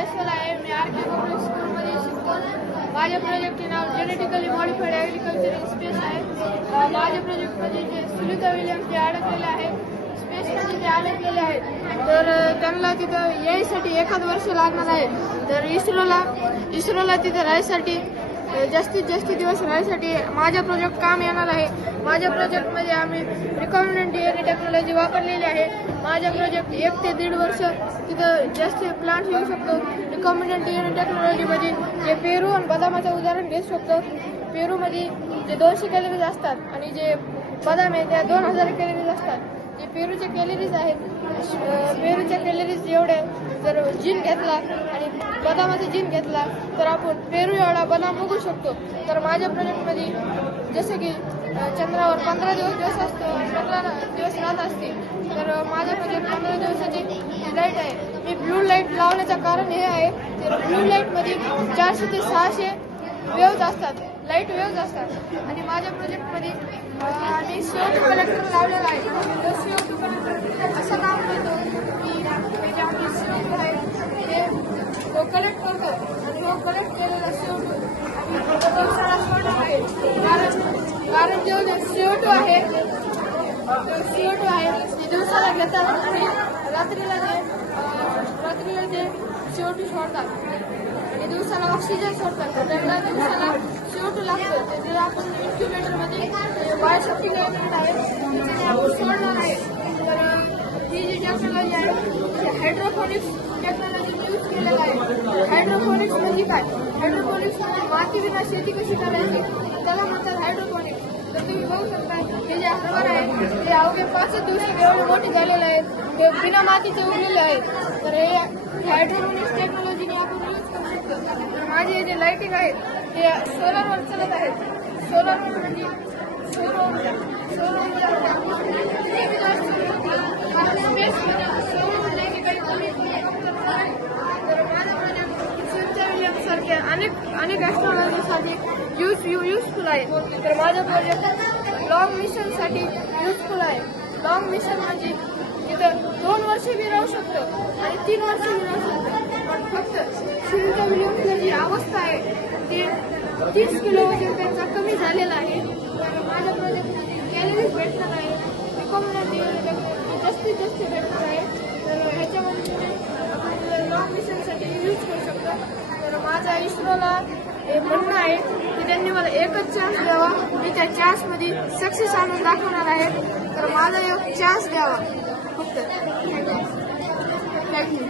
जयस्वाल आहे. मी R K public स्कूलमध्ये शिकतो माझ्या प्रोजेक्टचे नाव genetically modified agriculture in space आहे. माझ्या प्रोजेक्टमध्ये जे सुनीता विलियम जे अडकलेले आहे स्पेसमध्ये जे अडकलेले आहेत तर त्यांना तिथं यायसाठी एखाद वर्ष लागणार आहे. तर इस्रोला इस्रोला तिथं राहायसाठी जास्तीत जास्त दिवस राहायसाठी माझा प्रोजेक्ट काम येणार आहे. माझ्या प्रोजेक्टमध्ये आम्ही रिकॉम्बिनंट डीएनए टेक्नॉलॉजी वापरलेली आहे. माझ्या प्रोजेक्ट एक ते दीड वर्ष तिथं जास्त प्लांट येऊ शकतो. रिकॉम्बिनंट डीएनए टेक्नॉलॉजीमध्ये जे पेरू आणि बदामाचं उदाहरण घेऊ शकतो. पेरूमध्ये जे दोनशे कॅलरीज असतात आणि जे बदाम आहे त्या दोन हजार कॅलरीज असतात. पेरूच्या कॅलरीज आहेत. पेरूच्या कॅलरीज एवढ्या जर जिन घेतला आणि बदामाचा जिन घेतला तर आपण पेरू एवढा बदाम उगू शकतो. तर माझ्या प्रोजेक्टमध्ये जसं की चंद्रावर पंधरा दिवस दिवस असतो पंधरा दिवस रात असते. तर माझ्या प्रोजेक्ट पंधरा दिवसाची लाइट आहे. मी ब्लू लाइट लावण्याचं कारण हे आहे तर ब्लू लाईटमध्ये चारशे ते सहाशे वेव्ज असतात. लाइट वेव्ज असतात. आणि माझ्या प्रोजेक्टमध्ये आम्ही सीओ कलेक्टर लावलेला आहे तो सीओ टू कलेक्टर असं काम करतो की ते जे आम्ही सीओ टू आहे ते तो कलेक्ट करतो आणि तो कलेक्ट केलेला सीओ टू आम्ही प्रयोगशाळा सोडणार आहे कारण कारण सीओ टू आहे सीओ टू आहे दिवसाला घेतात आणि रात्रीला जे रात्रीला जे सीओ टू सोडतात आणि दिवसाला ऑक्सिजन सोडतात. त्यांना दिवसाला सीओ टू लागतो तर आपण आपण इन्क्युबेटरमध्ये बायोशक्ती युनिट आहे त्याच्याने आपण सोडणार आहे तर ही जी टेक्नॉलॉजी आहे हायड्रोफोनिक्स टेक्नॉलॉजी यूज केलेलं आहे. हायड्रोफोनिक्स म्हणजे काय? हायड्रोफोनिक्स म्हणजे माती विना शेती कशी करायची? त्याला म्हणतात हायड्रोफोनिक्स तर तुम्ही बघू शकता हे जे हरभर आहे ते अवघे पाचच दिवसात एवढे मोठे झालेले आहेत. हे बिना मातीचे उरलेले आहेत. तर हे हायड्रोफोनिक्स टेक्नॉलॉजीने आपण यूज करू शकतो. माझे हे जे लाईटिंग आहेत ते सोलरवर चालत आहेत. सोलरवर म्हणजे सौर ऊर्जा सौर ऊर्जा तर प्रोजेक्ट अनेक अनेक ॲस्ट्रॉलॉजीसाठी यूज यू युजफुल आहे. तर माझं प्रोजेक्ट लॉंग मिशनसाठी युजफुल आहे. लॉंग मिशन म्हणजे तिथं दोन वर्ष मी राहू शकतो आणि तीन वर्ष मी राहू शकतो. पण फक्त सुनीता विलियम्सची जी अवस्था आहे ती तीस किलो वजन त्यांचा कमी झालेला आहे. तर माझ्या प्रोजेक्टमध्ये कॅलरीज भेटणार आहे. रिकॉमेंडेड जास्तीत जास्त भेटणार आहे. तर ह्याच्यामध्ये आपण लॉंग मिशनसाठी यूज करू शकतो. तर माझा इस्रोला हे म्हणणं आहे की त्यांनी मला एकच चान्स द्यावा. मी त्या चान्समध्ये सक्सेस आणून दाखवणार आहे. तर माझा एक चान्स द्यावा. फक्त. थँक्यू